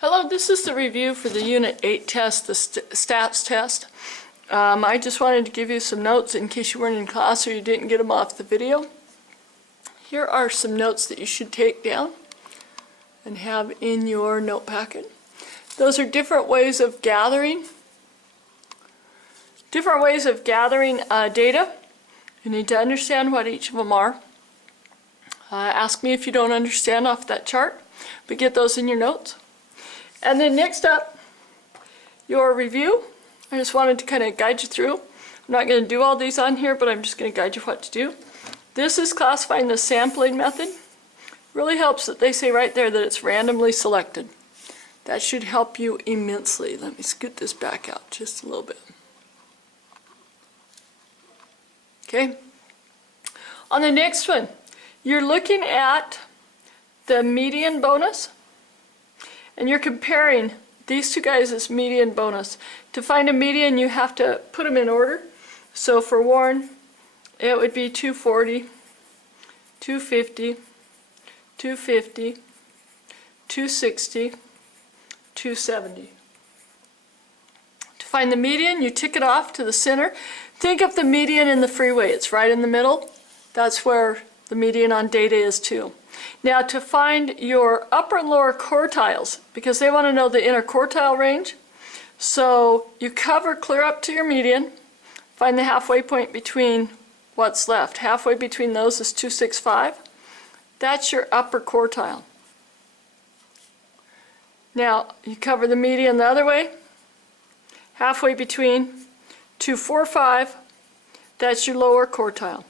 Hello, this is the review for the Unit 8 test, the stats test. I just wanted to give you some notes in case you weren't in class or you didn't get them off the video. Here are some notes that you should take down and have in your note packet. Those are different ways of gathering data. You need to understand what each of them are. Ask me if you don't understand off that chart, but get those in your notes. And then next up, your review. I just wanted to kind of guide you through. I'm not going to do all these on here, but I'm just going to guide you what to do. This is classifying the sampling method. Really helps that they say right there that it's randomly selected. That should help you immensely. Let me scoot this back out just a little bit. Okay. On the next one, you're looking at the median bonus. And you're comparing these two guys as median bonus. To find a median, you have to put them in order. So for Warren, it would be 240, 250, 250, 260, 270. To find the median, you tick it off to the center. Think of the median in the freeway. It's right in the middle. That's where the median on data is too. Now to find your upper and lower quartiles, because they want to know the interquartile range, so you cover clear up to your median, find the halfway point between what's left. Halfway between those is 265. That's your upper quartile. Now you cover the median the other way, halfway between 245, that's your lower quartile.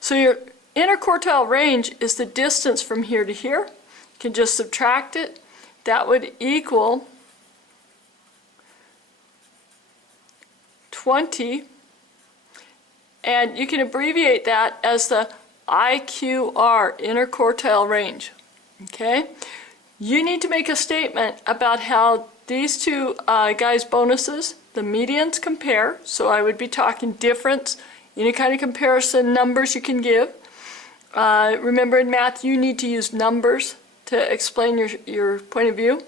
So your interquartile range is the distance from here to here. You can just subtract it. That would equal 20. And you can abbreviate that as the IQR, interquartile range. Okay? You need to make a statement about how these two guys' bonuses, the medians, compare. So I would be talking difference, any kind of comparison numbers you can give. Remember in math you need to use numbers to explain your point of view.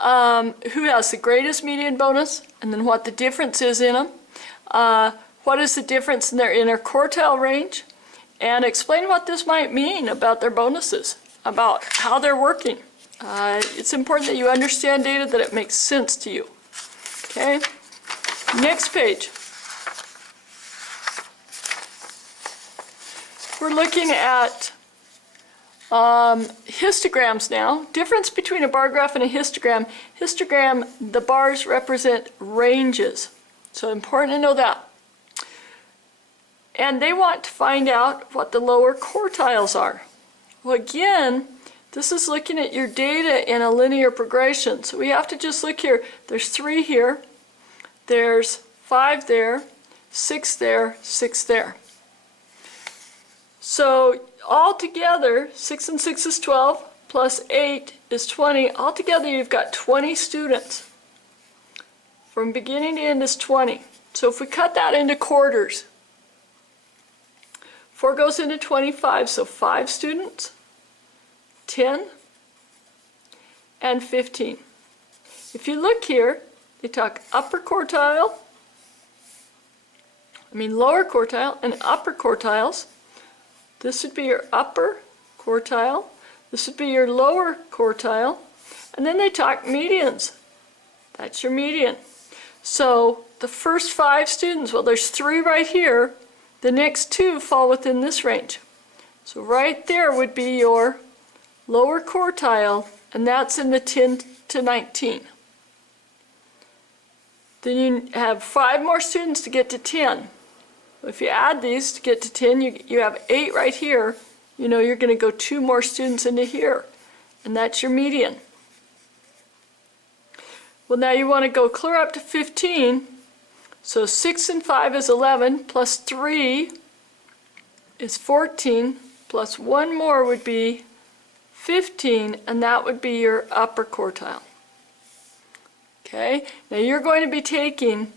Who has the greatest median bonus, and then what the difference is in them. What is the difference in their interquartile range, and explain what this might mean about their bonuses, about how they're working. It's important that you understand data, that it makes sense to you. Okay, next page. We're looking at histograms now. Difference between a bar graph and a histogram. Histogram, the bars represent ranges. So important to know that. And they want to find out what the lower quartiles are. Well, again, this is looking at your data in a linear progression. So we have to just look here. There's 3 here. There's 5 there. 6 there. 6 there. So altogether, 6 and 6 is 12, plus 8 is 20. Altogether, you've got 20 students. From beginning to end is 20. So if we cut that into quarters, 4 goes into 25, so 5 students, 10, and 15. If you look here, they talk lower quartile and upper quartiles. This would be your upper quartile. This would be your lower quartile. And then they talk medians. That's your median. So the first 5 students, well, there's 3 right here. The next 2 fall within this range. So right there would be your lower quartile, and that's in the 10 to 19. Then you have 5 more students to get to 10. If you add these to get to 10, you have 8 right here. You know you're going to go 2 more students into here, and that's your median. Well, now you want to go clear up to 15. So 6 and 5 is 11, plus 3 is 14, plus 1 more would be 15, and that would be your upper quartile. Okay, now you're going to be taking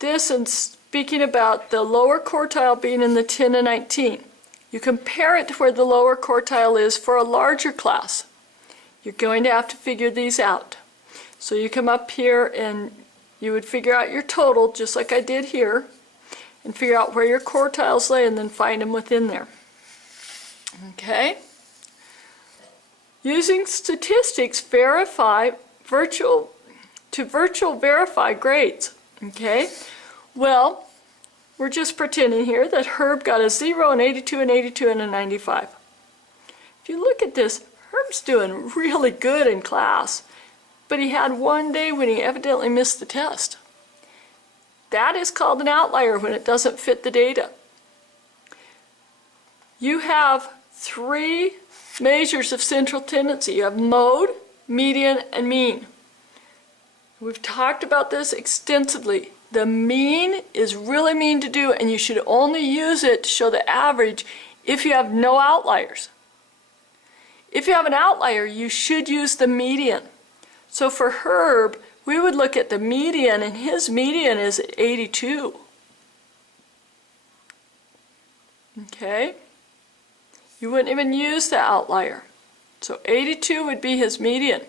this and speaking about the lower quartile being in the 10 to 19. You compare it to where the lower quartile is for a larger class. you're going to have to figure these out. So you come up here and you would figure out your total, just like I did here, and figure out where your quartiles lay and then find them within there. Okay? Using statistics, virtual verify grades. Okay? Well, we're just pretending here that Herb got a 0, an 82, an 82, and a 95. If you look at this, Herb's doing really good in class, but he had one day when he evidently missed the test. That is called an outlier when it doesn't fit the data. You have 3 measures of central tendency. You have mode, median, and mean. We've talked about this extensively. The mean is really mean to do, and you should only use it to show the average if you have no outliers. If you have an outlier, you should use the median. So for Herb, we would look at the median, and his median is 82. Okay? You wouldn't even use the outlier. So 82 would be his median.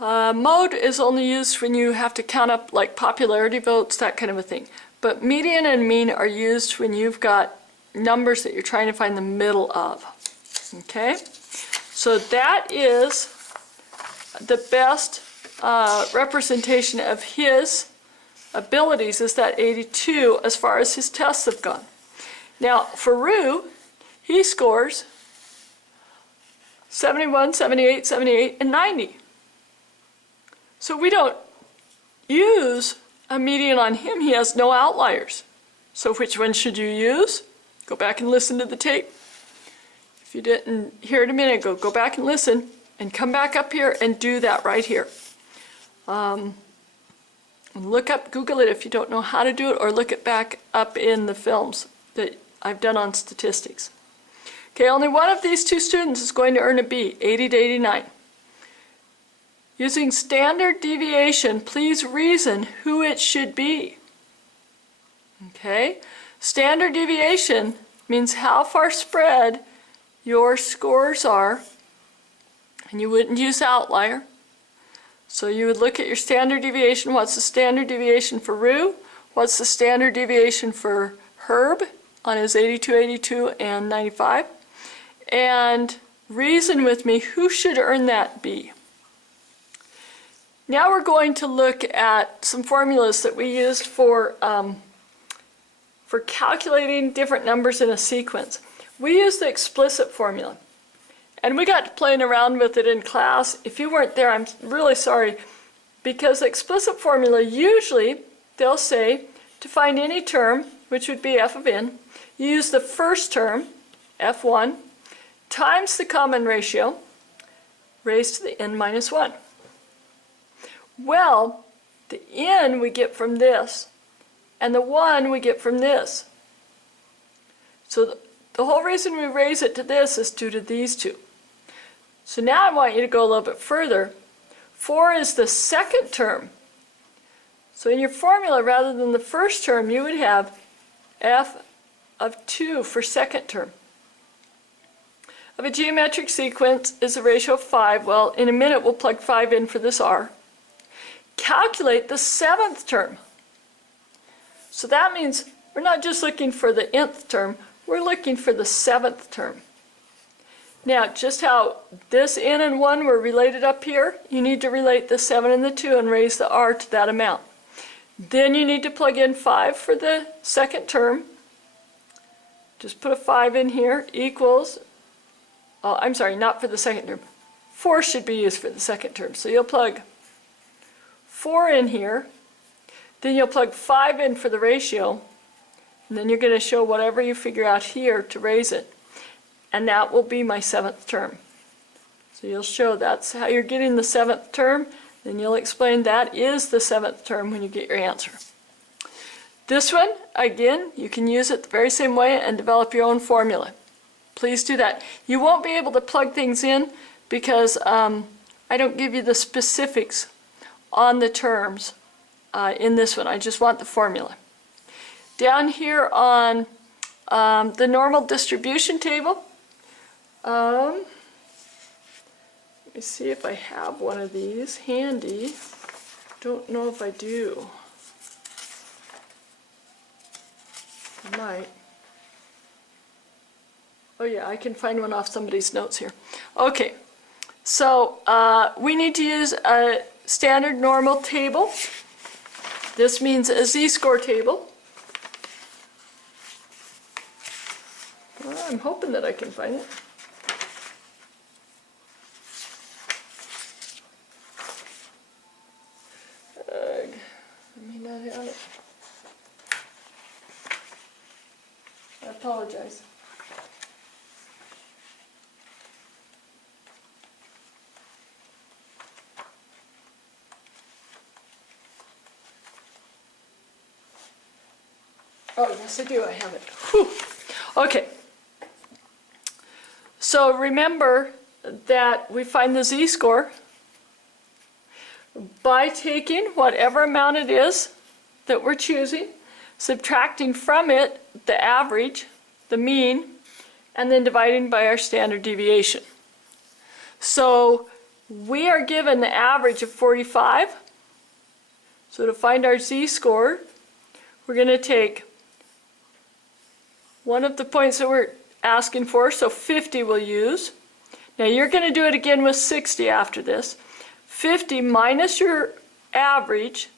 Mode is only used when you have to count up like popularity votes, that kind of a thing. But median and mean are used when you've got numbers that you're trying to find the middle of. Okay? So that is the best representation of his abilities, is that 82 as far as his tests have gone. Now for Rue, he scores 71, 78, 78, and 90. So we don't use a median on him. He has no outliers. So which one should you use? Go back and listen to the tape. If you didn't hear it a minute ago, go back and listen and come back up here and do that right here. Look up, Google it if you don't know how to do it, or look it back up in the films that I've done on statistics. Okay, only one of these 2 students is going to earn a B, 80 to 89. Using standard deviation, please reason who it should be. Okay? Standard deviation means how far spread your scores are, and you wouldn't use outlier. So you would look at your standard deviation. What's the standard deviation for Rue? What's the standard deviation for Herb on his 82, 82, and 95? And reason with me, who should earn that B? Now we're going to look at some formulas that we used for calculating different numbers in a sequence. We used the explicit formula, and we got to playing around with it in class. If you weren't there, I'm really sorry, because the explicit formula, usually they'll say to find any term, which would be f of n, you use the first term, f1, times the common ratio, raised to the n minus 1. Well, the n we get from this, and the 1 we get from this. So the whole reason we raise it to this is due to these 2. So now I want you to go a little bit further. 4 is the second term. So in your formula, rather than the first term, you would have f of 2 for second term. Of a geometric sequence is the ratio of 5. Well, in a minute we'll plug 5 in for this r. Calculate the 7th term. So that means we're not just looking for the nth term, we're looking for the 7th term. Now, just how this n and 1 were related up here, you need to relate the 7 and the 2 and raise the r to that amount. Then you need to plug in 5 for the second term. Just put a 5 in here, equals, oh, I'm sorry, not for the second term. 4 should be used for the second term. So you'll plug 4 in here, then you'll plug 5 in for the ratio, and then you're going to show whatever you figure out here to raise it. And that will be my 7th term. So you'll show that's how you're getting the 7th term, then you'll explain that is the 7th term when you get your answer. This one, again, you can use it the very same way and develop your own formula. Please do that. You won't be able to plug things in because I don't give you the specifics on the terms in this one. I just want the formula. Down here on the normal distribution table, Let me see if I have one of these handy. Don't know if I do. I might. Oh yeah, I can find one off somebody's notes here. Okay, so we need to use a standard normal table. This means a z-score table. Well, I'm hoping that I can find it. I may not have it. I apologize. Oh, yes, I do. I have it. Whew. Okay. So remember that we find the z-score by taking whatever amount it is that we're choosing, subtracting from it the average, the mean, and then dividing by our standard deviation. So we are given the average of 45. So to find our z-score, we're going to take one of the points that we're asking for, so 50 we'll use. Now you're going to do it again with 60 after this. 50 minus your average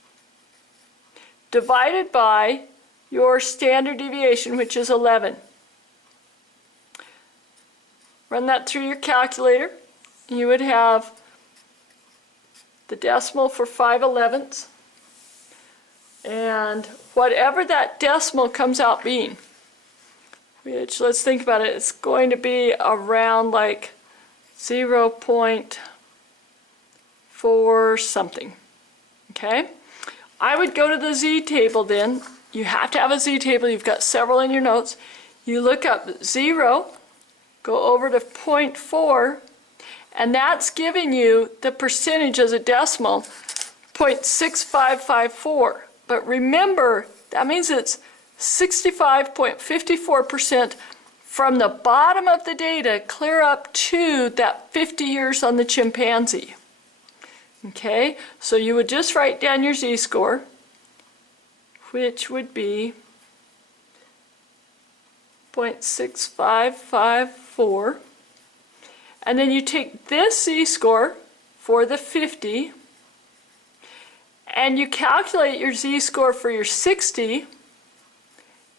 divided by your standard deviation, which is 11. Run that through your calculator. You would have the decimal for 5/11ths, and whatever that decimal comes out being, which, let's think about it, it's going to be around like 0.4 something. Okay? I would go to the z-table then. You have to have a z-table. You've got several in your notes. You look up 0, go over to 0.4, and that's giving you the percentage as a decimal, 0.6554. But remember, that means it's 65.54% from the bottom of the data clear up to that 50 years on the chimpanzee. Okay, so you would just write down your z-score, which would be 0.6554, and then you take this z-score for the 50, and you calculate your z-score for your 60,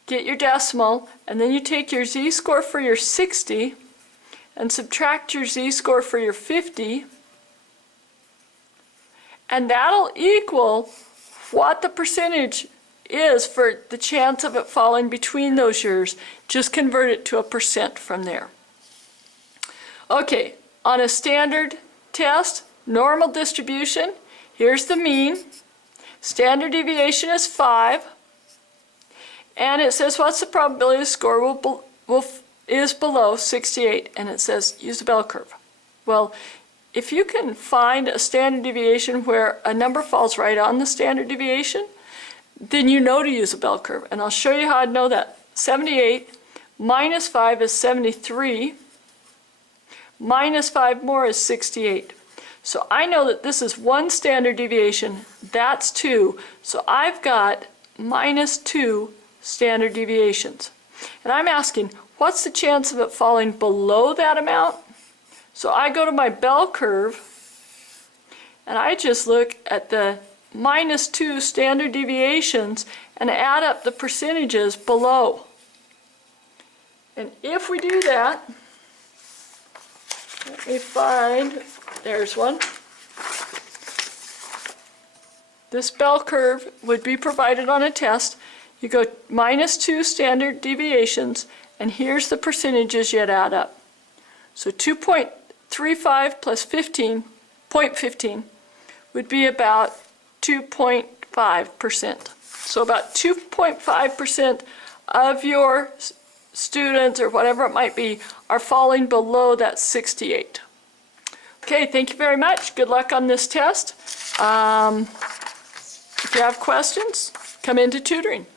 get your decimal, and then you take your z-score for your 60 and subtract your z-score for your 50, and that'll equal what the percentage is for the chance of it falling between those years. Just convert it to a percent from there. Okay, on a standard test, normal distribution, here's the mean. Standard deviation is 5. And it says, what's the probability the score is below 68? And it says, use a bell curve. Well, if you can find a standard deviation where a number falls right on the standard deviation, then you know to use a bell curve. And I'll show you how I'd know that. 78 minus 5 is 73. Minus 5 more is 68. So I know that this is one standard deviation. That's 2. So I've got minus 2 standard deviations. And I'm asking, what's the chance of it falling below that amount? So I go to my bell curve, and I just look at the minus 2 standard deviations and add up the percentages below. And if we do that, let me find, there's one. This bell curve would be provided on a test. You go minus 2 standard deviations, and here's the percentages you'd add up. So 2.35 plus 0.15 would be about 2.5%. So about 2.5% of your students, or whatever it might be, are falling below that 68. Okay, thank you very much. Good luck on this test. If you have questions, come into tutoring.